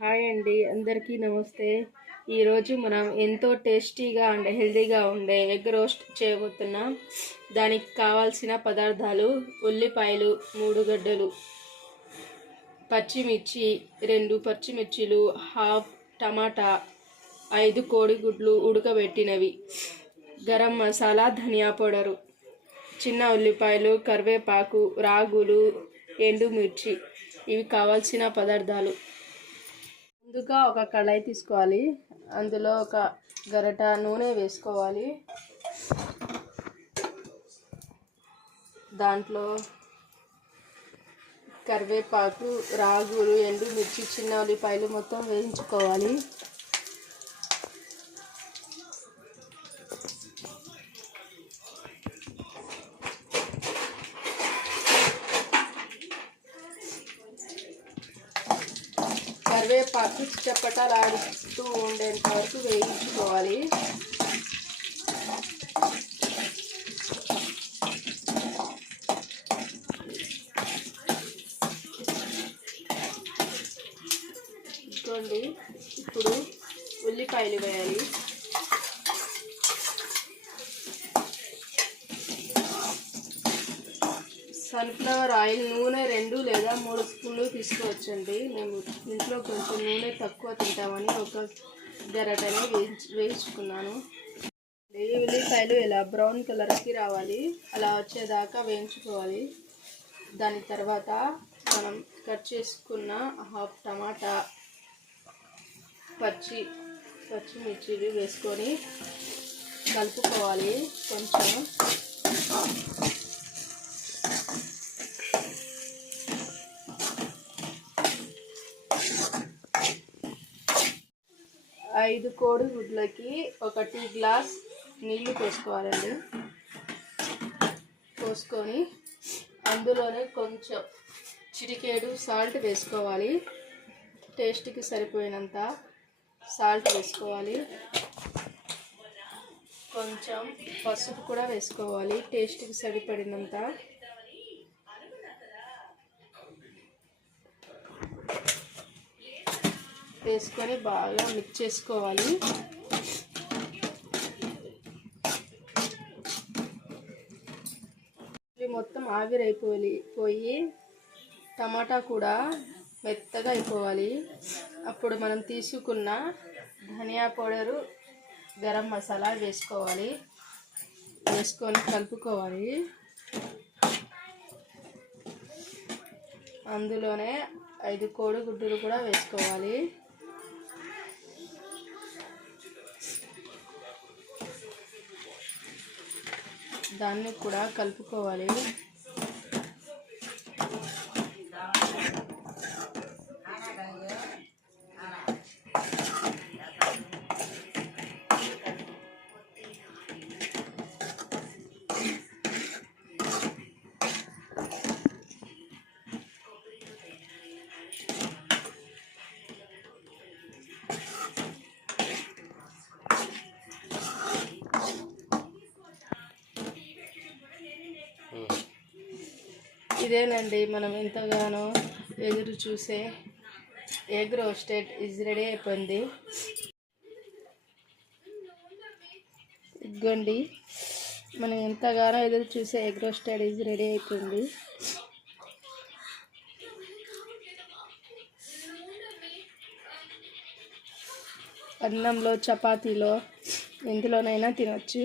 Hi అండి, అందరికీ నమస్తే. ఈరోజు మనం ఎంతో టేస్టీగా అండ్ హెల్తీగా ఉండే ఎగ్ రోస్ట్ చేయబోతున్నాం. దానికి కావాల్సిన పదార్థాలు: ఉల్లిపాయలు 3 గడ్డలు, పచ్చిమిర్చి 2 పచ్చిమిర్చిలు, హాఫ్ టమాటా, 5 కోడిగుడ్లు ఉడకబెట్టినవి, గరం మసాలా, ధనియా పౌడరు, చిన్న ఉల్లిపాయలు, కరివేపాకు, రాగులు, ఎండుమిర్చి. ఇవి కావాల్సిన పదార్థాలు. ముందుగా ఒక కళాయి తీసుకోవాలి. అందులో ఒక గరిట నూనె వేసుకోవాలి. దాంట్లో కరివేపాకు, రాగులు, ఎండుమిర్చి, చిన్న ఉల్లిపాయలు మొత్తం వేయించుకోవాలి. కరివేపాకు చిటపటలాడుతూ ఉండేంత వరకు వేయించుకోవాలి. ఇదిగోండి, ఇప్పుడు ఉల్లిపాయలు వేయాలి. సన్ఫ్లవర్ ఆయిల్ నూనె 2 లేదా 3 స్పూన్లు తీసుకోవచ్చండి. మేము ఇంట్లో కొంచెం నూనె తక్కువ తింటామని ఒక గరిటనే వేయించుకున్నాను. ఉల్లిపాయలు ఇలా బ్రౌన్ కలర్కి రావాలి, అలా వచ్చేదాకా వేయించుకోవాలి. దాని తర్వాత మనం కట్ చేసుకున్న హాఫ్ టమాటా, పచ్చిమిర్చిలు వేసుకొని కలుపుకోవాలి. కొంచెం 5 కోడిగుడ్లకి 1 టీ గ్లాస్ నీళ్లు పోసుకోవాలండి. పోసుకొని అందులోనే కొంచెం చిటికేడు సాల్ట్ వేసుకోవాలి. టేస్ట్కి సరిపోయినంత సాల్ట్ వేసుకోవాలి. కొంచెం పసుపు కూడా వేసుకోవాలి, టేస్ట్కి సరిపడినంత. వేసుకొని బాగా మిక్స్ చేసుకోవాలి. ఇవి మొత్తం ఆవిరైపోయి టమాటా కూడా మెత్తగా అయిపోవాలి. అప్పుడు మనం తీసుకున్న ధనియా పౌడరు, గరం మసాలా వేసుకోవాలి. వేసుకొని కలుపుకోవాలి. అందులోనే 5 కోడిగుడ్డులు కూడా వేసుకోవాలి. దాన్ని కూడా కలుపుకోవాలి. ఇదేనండి మనం ఎంతగానో ఎదురు చూసే ఎగ్ రోస్టెడ్ ఇజ్ రెడీ అయిపోయింది. ఇదిగోండి, మనం ఎంతగానో ఎదురు చూసే ఎగ్ రోస్టెడ్ ఇజ్ రెడీ అయిపోయింది. అన్నంలో, చపాతీలో, ఎందులోనైనా తినొచ్చు.